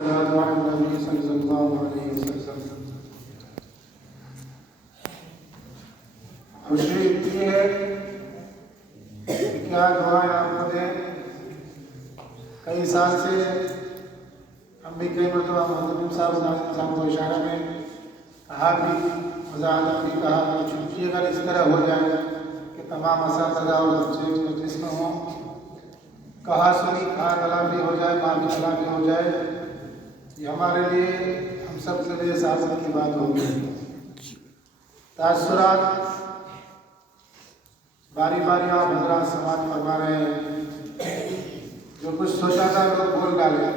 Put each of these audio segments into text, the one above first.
نبی صلی اللہ علیہ وسلم۔ خوشی اتنی ہے کہ کیا دعائیں آپ کو دیں۔ کئی سال سے ہم بھی کئی مرتبہ محترم صاحب کو اشارہ میں کہا بھی وضاحت بھی کہا کہ چھٹی اگر اس طرح ہو جائے کہ تمام اساتذہ اور بچے مجلس میں ہوں، کہا سنی کہا تلافی ہو جائے، ماں بھی تلافی ہو جائے، یہ ہمارے لیے ہم سب کے لیے سعادت کی بات ہوگی۔ تاثرات باری باری آپ حضرات سماعت فرما رہے ہیں، جو کچھ سوچا تھا لوگ بول ڈالے،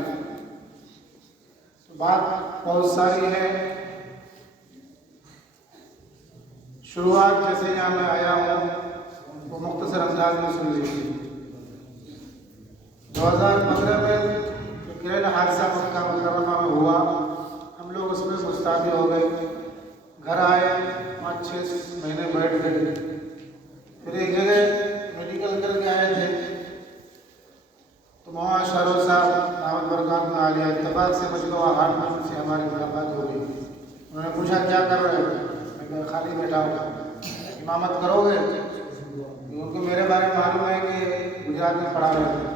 تو بات بہت ساری ہے۔ شروعات جیسے یہاں میں آیا ہوں وہ مختصر انداز میں سن لیجیے۔ 2015 میں کرین حادثہ مکہ مکرمہ میں ہوا، ہم لوگ اس میں مستعفی ہو گئے، گھر آئے، 5-6 مہینے بیٹھ گئے، پھر ایک جگہ میڈیکل کر کے آئے تھے، تو وہاں شاہرو صاحب دعوت برکات میں عالیہ اتفاق سے مجموعہ ہارٹ سے ہماری ملاقات ہو گئی۔ انہوں نے پوچھا کیا کر رہے ہو؟ میں کہا خالی بیٹھا ہوں۔ امامت کرو گے؟ کیونکہ میرے بارے میں معلوم ہے کہ گجرات میں پڑھا رہے تھے،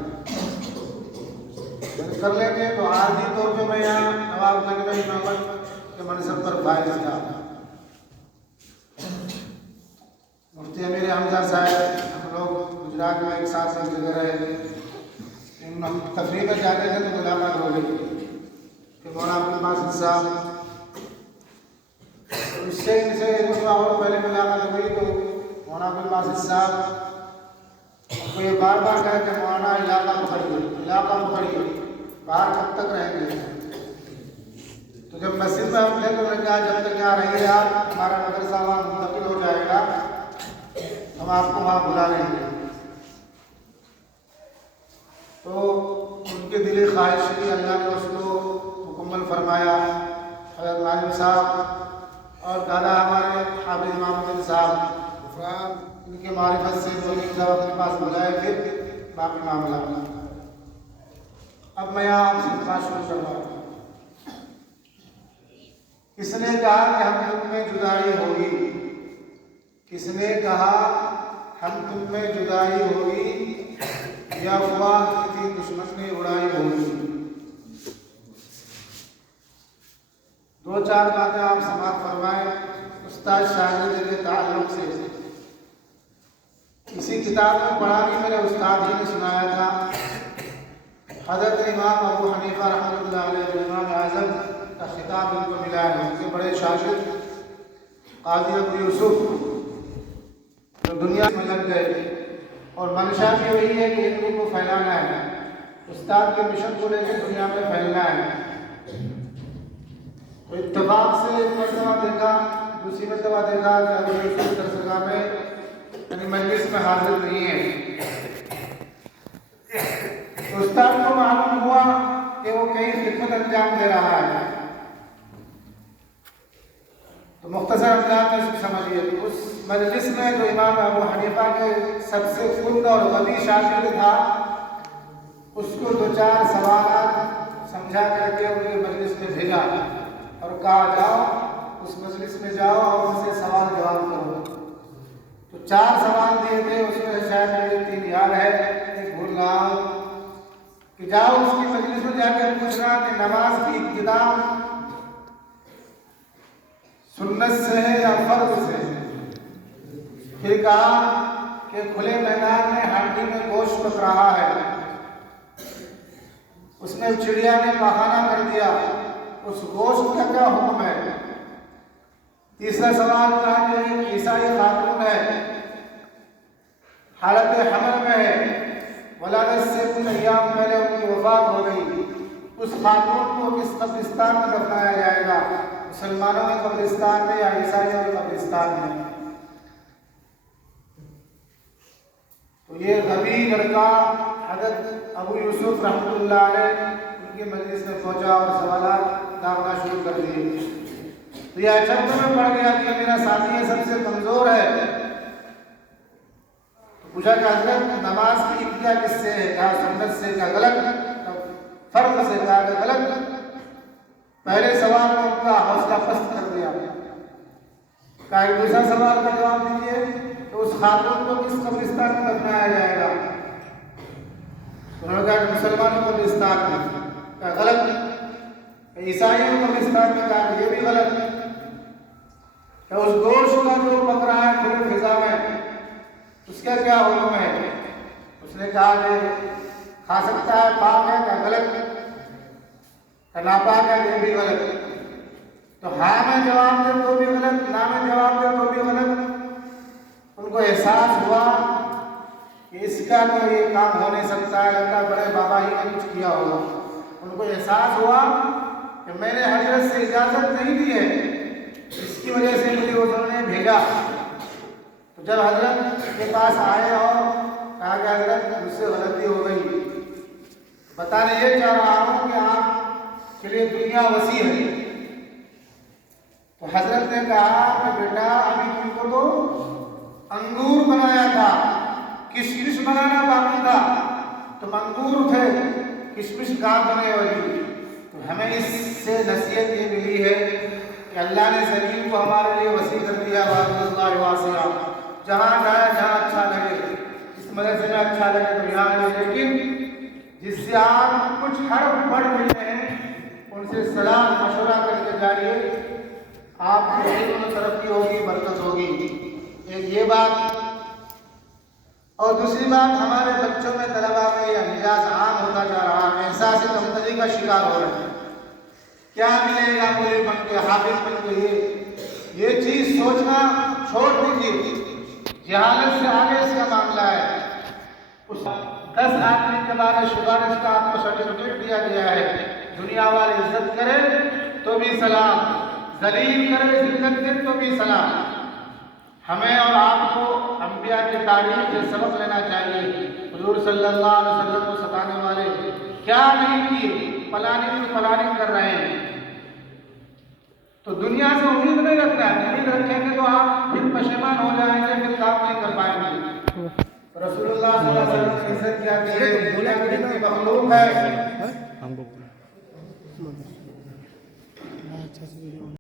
کر لیں گے۔ تو عارضی طور پہ میں یہاں نواب گنج میں امامت کے منصب پر فائز تھا۔ مفتی امیر حمزہ صاحب، ہم لوگ گجرات میں ایک ساتھ ایک جگہ رہے تھے، ہم تفریح میں جاتے تھے تو ملاقات ہو گئی کہ مولانا عبدالباسط صاحب، اس سے ان سے ایک اور پہلے ملاقات ہو گئی تو مولانا عبدالباسط صاحب کو یہ بار بار کہا کہ مولانا علاقہ پکڑیے، باہر کب تک رہیں گے؟ تو جب مسجد میں ہم تھے تو انہوں نے کہا جب تک یہاں رہیے آپ، ہمارا مدرسہ وہاں منتقل ہو جائے گا، ہم آپ کو وہاں بلا لیں گے۔ تو ان کے دلی خواہش کی اللہ نے اس کو مکمل فرمایا۔ حضرت ناظم صاحب اور دادا ہمارے حافظ امام الدین صاحب غفران، ان کے معرفت سے مولوی صاحب اپنے پاس بلائے، پھر باقی معاملہ۔ اب میں یہاں آپ سے بات شروع کر رہا ہوں۔ کس نے کہا کہ ہم تم میں جدائی ہوگی؟ کس نے کہا ہم تم میں جدائی ہوگی، یا افواہ کسی دشمن نے اڑائی ہوگی؟ 2-4 باتیں آپ سماعت فرمائیں استاد شاگرد کے تعلق سے۔ اسی کتاب میں پڑھا کہ میرے استاد ہی نے سنایا تھا، حضرت امام ابو حنیفہ رحمۃ اللہ علیہ، امام اعظم کا خطاب ان کو ملا ہے۔ ان کے بڑے شاگرد قاضی ابو یوسف جو دنیا میں لگ گئے، اور منشا بھی وہی ہے کہ علم کو پھیلانا ہے، استاد کے مشن کو لے کے دنیا میں پھیلنا ہے۔ تو اتفاق سے ایک مرتبہ دیکھا، دوسری مرتبہ دیکھا کہ ابو یوسف درسگاہ میں یعنی مجلس میں حاضر نہیں ہے۔ تو استاد کو معلوم ہوا کہ وہ کہیں خدمت انجام دے رہا ہے۔ تو مختصر انداز میں سمجھیے، اس مجلس میں جو امام ابو حنیفہ کے سب سے کند اور غنی شاگرد تھا، اس کو 2-4 سوالات سمجھا کر کے ان کے مجلس میں بھیجا اور کہا جاؤ اس مجلس میں جاؤ اور ان سے سوال جواب کرو۔ تو 4 سوال دیے تھے، اس میں شاید میرے 3 یاد ہے، ایک بھول رہا ہوں، کہ جاؤ اس کی مجلس میں جا کر پوچھنا کہ نماز کی ابتدا سنت سے ہے یا فرض سے؟ پھر کہا کہ کھلے میدان میں ہانڈی میں گوشت پک رہا ہے، اس میں چڑیا نے پاخانہ کر دیا، اس گوشت کا کیا حکم ہے؟ تیسرا سوال کہا کہ ایک عیسائی خاتون ہے، حالت حمل میں ہے، ولادت سے کچھ ایام پہلے ان کی وفات ہو گئی، اس خاتون کو کس قبرستان میں دفنایا جائے گا؟ مسلمانوں کے قبرستان میں یا عیسائیوں کے قبرستان میں؟ تو یہ غبی لڑکا حضرت ابو یوسف رحمۃ اللہ علیہ ان کے مجلس میں پہنچا اور سوالات داغنا شروع کر دیے۔ تو یہ اچھبے میں پڑ گیا کہ میرا ساتھی یہ سب سے کمزور ہے۔ تو پوچھا کہ حضرت نماز کی ابتدا کس سے ہے؟ کہا سنت سے، کہا غلط، فرض سے، کہا غلط، پہلے سوال میں ان کا حوصلہ پست کر دیا. کہا ایک دوسرا سوال کا جواب دیجیے کہ اس خاتون کو کس قبرستان میں دفنایا جائے گا؟ انہوں نے کہا کہ مسلمانوں کو قبرستان میں. کہا غلط. عیسائیوں کو قبرستان میں. کہا کہ یہ بھی غلط. کہ اس گوشت کا جو پک رہا ہے کھلے فضا میں اس کا کیا حکم ہے؟ اس نے کہا کہ کھا سکتا ہے، پاک ہے. کہ غلط. کہ ناپاک ہے. یہ بھی غلط. تو ہاں میں جواب دے تو بھی غلط، نہ میں جواب دے تو بھی غلط. ان کو احساس ہوا کہ اس کا تو یہ کام ہو نہیں سکتا ہے، لگتا ہے بڑے بابا ہی نے کچھ کیا ہوگا. ان کو احساس ہوا کہ میں نے حضرت سے اجازت نہیں دی ہے، اس کی وجہ سے مجھے انہوں نے بھیجا. تو جب حضرت کے پاس آئے اور کہا کہ حضرت مجھ سے غلطی ہو گئی، بتانے یہ چاہ رہا ہوں کہ آپ کے لیے دنیا وسیع ہے. تو حضرت نے کہا کہ بیٹا ابھی تم کو تو انگور بنایا تھا، کشمش بنانا باقی تھا. تم انگور تھے، کشمش کہاں بنے ہوئی. تو ہمیں اس سے نصیحت یہ ملی ہے کہ اللہ نے زمین کو ہمارے لیے وسیع کر دیا. اللہ واسعہ، جہاں جائے جہاں اچھا لگے، اس مدرسے میں اچھا لگے تو یہاں لے. لیکن جس سے آپ کچھ حرف پڑھ رہے ہیں ان سے صلاح مشورہ کر کے جائیے، آپ کی علم میں ترقی ہوگی، برکت ہوگی. ایک یہ بات. اور دوسری بات، ہمارے بچوں میں طلباء میں یہ مزاج عام ہوتا جا رہا ہے، احساس کمتری کا شکار ہو رہے ہیں. کیا ملے گا مولوی بن کے، حافظ بن کے. یہ چیز سوچنا چھوڑ دیجیے. جہالت سے آگے اس کا معاملہ ہے. اس 10 آدمی کے بارے سفارش کا آپ کو سرٹیفکیٹ دیا گیا ہے. دنیا والے عزت کرے تو بھی سلام، ذلیل کرے ذلت دے تو بھی سلام. ہمیں اور آپ کو انبیاء کی تعلیم سے سبق لینا چاہیے. حضور صلی اللہ علیہ وسلم کو ستانے والے کیا نہیں کیے، پلاننگ کر رہے ہیں. تو دنیا سے امید نہیں رکھنا ہے. امید رکھیں گے تو آپ پھر پشیمان ہو جائیں گے، پھر کام نہیں کر پائیں گے. رسول اللہ صلی اللہ علیہ وسلم نے عزت کیا کہ دنیا کی جتنی مخلوق ہے